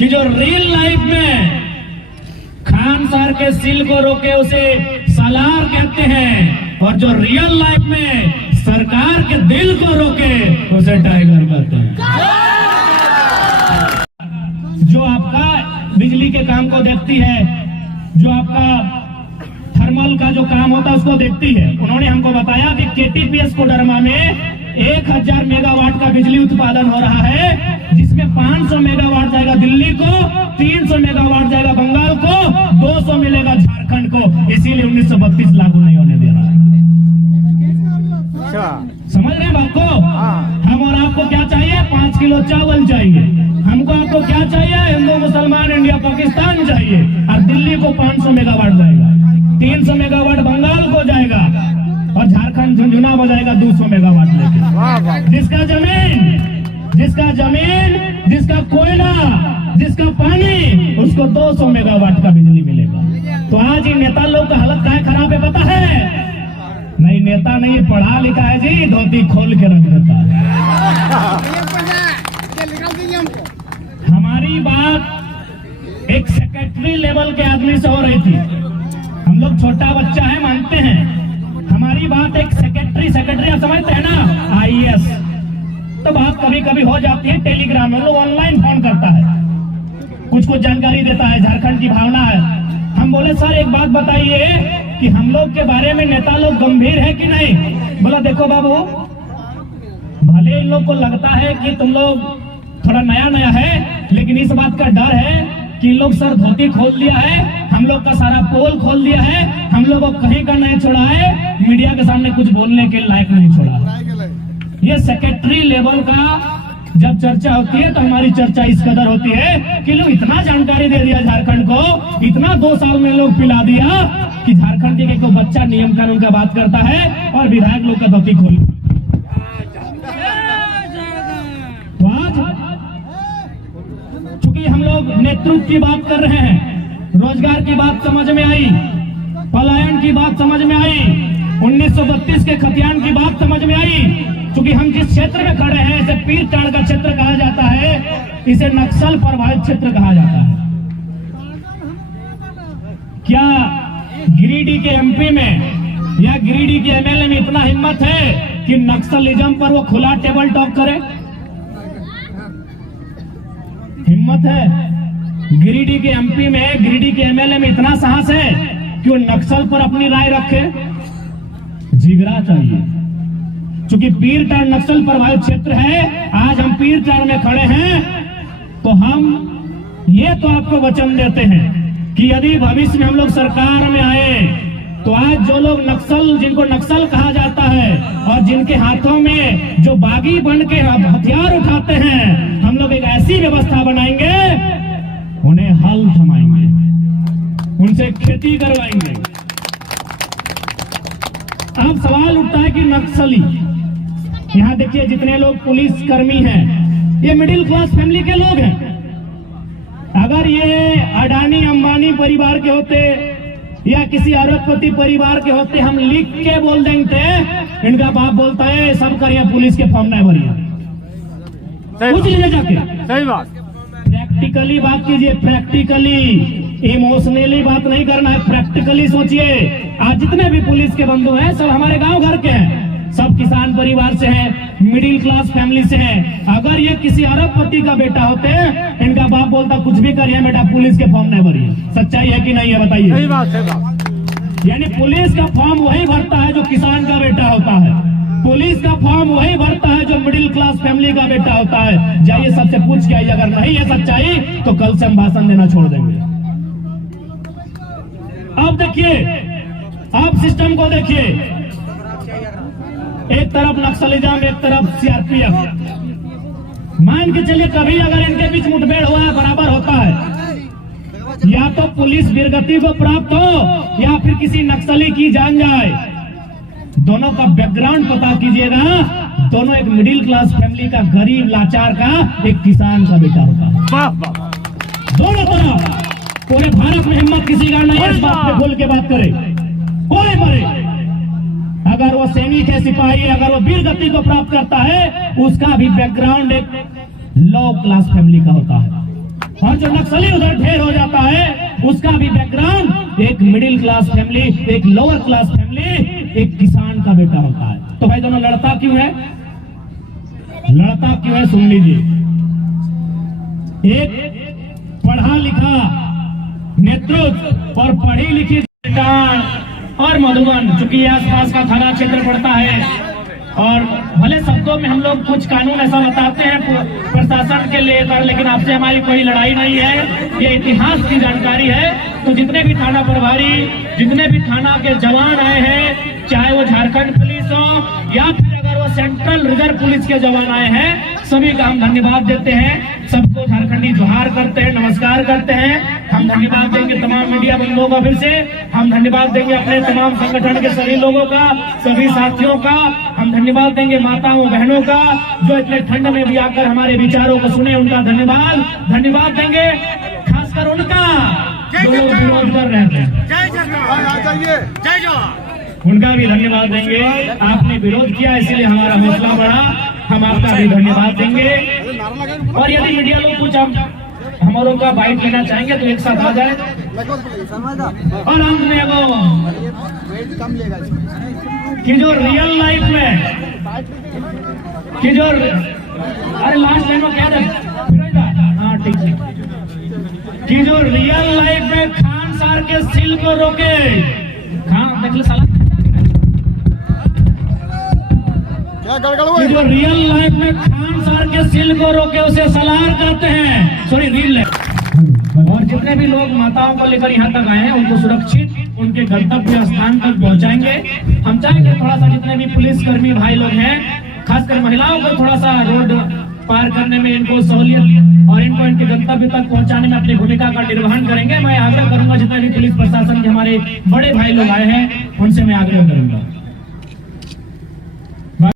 कि जो real life में खान सर के सिल को रोके उसे सालार कहते हैं, और जो रियल लाइफ में सरकार के दिल को रोके उसे टाइगर कहते हैं। जो आपका बिजली के काम को देखती है, जो आपका थर्मल का जो काम होता है उसको देखती है, उन्होंने हमको बताया कि केटीपीएस कोडरमा में 1000 मेगावाट का बिजली उत्पादन हो रहा है, जिसमें 500 मेगावाट जाएगा दिल्ली को, 300 मेगावाट जाएगा बंगाल को, 200 मिलेगा झारखंड को। इसीलिए 1932 लागू नहीं होने दे रहा है। समझ रहे हैं बात को? हम और आपको क्या चाहिए? 5 किलो चावल चाहिए। हमको आपको क्या चाहिए? हिंदू मुसलमान इंडिया पाकिस्तान चाहिए। और दिल्ली को 500 मेगावाट जाएगा, 300 मेगावाट बंगाल को जाएगा, और झारखंड झुंझुना बजाएगा 200 मेगावाट लेके। जिसका जमीन, जिसका कोयला, जिसका पानी, उसको 200 मेगावाट का बिजली मिलेगा। तो आज ये नेता लोग का हालत क्या खराब है पता है? नहीं, नेता नहीं, पढ़ा लिखा है जी, धोती खोल के रख देता है। हमारी बात एक सेक्रेटरी लेवल के आदमी से हो रही थी। हम लोग छोटा बच्चा है, मानते हैं। हमारी बात एक सेक्रेटरी आप समझते हैं ना, IAS। तो बात कभी कभी हो जाती है टेलीग्राम में, लोग ऑनलाइन फोन करता है, कुछ जानकारी देता है, झारखंड की भावना है। हम बोले सर एक बात बताइए कि हम लोग के बारे में नेता लोग गंभीर है कि नहीं? बोला देखो बाबू, भले इन लोग को लगता है कि तुम लोग थोड़ा नया है, लेकिन इस बात का डर है कि इन लोग सर धोती खोल दिया है, हम लोग का सारा पोल खोल दिया है, हम लोग अब कहीं का नहीं छोड़ा है, मीडिया के सामने कुछ बोलने के लायक नहीं छोड़ा है। ये सेक्रेटरी लेवल का जब चर्चा होती है तो हमारी चर्चा इस कदर होती है कि लोग इतना जानकारी दे दिया झारखंड को, इतना 2 साल में लोग पिला दिया कि झारखंड के एक बच्चा नियम कानून का बात करता है और विधायक लोग का धोती खोल। तो आज चूंकि हम लोग नेतृत्व की बात कर रहे हैं, रोजगार की बात समझ में आई, पलायन की बात समझ में आई, 1932 के खतियान की बात समझ में आई। क्योंकि हम जिस क्षेत्र में खड़े हैं, इसे पीरटांड़ का क्षेत्र कहा जाता है, इसे नक्सल प्रभावित क्षेत्र कहा जाता है। क्या गिरिडीह के MP में या गिरिडीह के MLA में इतना हिम्मत है कि नक्सलिज्म पर वो खुला टेबल टॉक करे? हिम्मत है? गिरिडीह के MP में, गिरिडीह के MLA में इतना साहस है कि वो नक्सल पर अपनी राय रखे? जिगरा चाहिए। क्योंकि पीरटांड़ नक्सल प्रभावित क्षेत्र है, आज हम पीरटांड़ में खड़े हैं, तो हम ये तो आपको वचन देते हैं कि यदि भविष्य में हम लोग सरकार में आए तो आज जो लोग नक्सल, जिनको नक्सल कहा जाता है और जिनके हाथों में जो बागी बन के हथियार उठाते हैं, हम लोग एक ऐसी व्यवस्था बनाएंगे, उन्हें हल थमाएंगे, उनसे खेती करवाएंगे। अब सवाल उठता है कि नक्सली, यहाँ देखिए जितने लोग पुलिस कर्मी हैं, ये मिडिल क्लास फैमिली के लोग हैं। अगर ये अडानी अंबानी परिवार के होते या किसी अरबपति परिवार के होते, हम लिख के बोल देंगे, इनका बाप बोलता है सब करिए पुलिस के फॉर्म नहीं भरिए, पूछ लीजिए जाके। सही बात। प्रैक्टिकली बात कीजिए, प्रैक्टिकली, इमोशनली बात नहीं करना है, प्रैक्टिकली सोचिए। आज जितने भी पुलिस के बंधु हैं सब हमारे गांव घर के हैं, सब किसान परिवार से हैं, मिडिल क्लास फैमिली से हैं। अगर ये किसी अरबपति का बेटा होते, इनका बाप बोलता कुछ भी करिए बेटा पुलिस के फॉर्म नहीं भरिए। सच्चाई है कि नहीं है बताइए? सही बात, सही बात। यानी पुलिस का फॉर्म वही भरता है जो किसान का बेटा होता है, पुलिस का फॉर्म वही भरता है जो मिडिल क्लास फैमिली का बेटा होता है। जाइए सबसे पूछ के आइए, अगर नहीं है सच्चाई तो कल से हम भाषण देना छोड़ देंगे। अब देखिए, अब सिस्टम को देखिए, एक तरफ नक्सलिज्म, एक तरफ CRPF। मान के चलिए कभी अगर इनके बीच मुठभेड़ हुआ है, बराबर होता है, या तो पुलिस वीरगति को प्राप्त हो या फिर किसी नक्सली की जान जाए। दोनों का बैकग्राउंड पता कीजिएगा, दोनों एक मिडिल क्लास फैमिली का, गरीब लाचार का, एक किसान का बेटा होता है। दोनों तरफ पूरे भारत में हिम्मत किसी का नहीं है इस बात पे खोल के बात करे, कोई मरे। अगर वो सैनिक है, सिपाही है, अगर वो वीर गति को प्राप्त करता है, उसका भी बैकग्राउंड एक लो क्लास फैमिली का होता है। और जो नक्सली उधर ढेर हो जाता है उसका भी बैकग्राउंड एक मिडिल क्लास फैमिली, एक लोअर क्लास फैमिली, एक किसान का बेटा होता है। तो भाई दोनों लड़ता क्यों है? लड़ता क्यों है सुन लीजिए। एक पढ़ा लिखा नेतृत्व और पढ़ी लिखी और मधुबन, चूंकि आसपास का थाना क्षेत्र पड़ता है और भले शब्दों में हम लोग कुछ कानून ऐसा बताते हैं प्रशासन के लेकर, लेकिन आपसे हमारी कोई लड़ाई नहीं है, ये इतिहास की जानकारी है। तो जितने भी थाना प्रभारी, जितने भी थाना के जवान आए हैं, चाहे वो झारखंड पुलिस हो या फिर अगर वो सेंट्रल रिजर्व पुलिस के जवान आए हैं, सभी का हम धन्यवाद देते हैं। सबको झारखंडी जोहार करते हैं, नमस्कार करते हैं। हम धन्यवाद देंगे तमाम मीडिया बंधुओं का, फिर से हम धन्यवाद देंगे अपने तमाम संगठन के सभी लोगों का, सभी साथियों का। हम धन्यवाद देंगे माताओं बहनों का जो इतने ठंड में भी आकर हमारे विचारों को सुने, उनका धन्यवाद देंगे। खासकर उनका जो लोग विरोध कर रहे थे, उनका भी धन्यवाद देंगे। आपने विरोध किया इसीलिए हमारा हौसला बढ़ा, हम आपका भी धन्यवाद देंगे। और यदि मीडिया लोग कुछ हमारों का बाइट लेना चाहेंगे तो एक साथ आ जाए। और अंत में वो कि जो रियल लाइफ में कि जो अरे लास्ट लाइन में क्या था, हाँ ठीक है, कि जो रियल लाइफ में खान सार के सिल को रोके, हाँ देख लो साला, कि जो रियल लाइफ में खान सार के सिल को रोके उसे सलार करते हैं, सॉरी रील है। और जितने भी लोग माताओं को लेकर यहाँ तक आए हैं उनको सुरक्षित उनके गंतव्य स्थान तक पहुँचाएंगे। हम चाहेंगे थोड़ा सा जितने भी पुलिसकर्मी भाई लोग हैं, खासकर महिलाओं को थोड़ा सा रोड पार करने में इनको सहूलियत और इनको इनके गंतव्य तक पहुंचाने में अपनी भूमिका का निर्वहन करेंगे। मैं आग्रह करूंगा जितने भी पुलिस प्रशासन के हमारे बड़े भाई लोग आए हैं उनसे मैं आग्रह करूंगा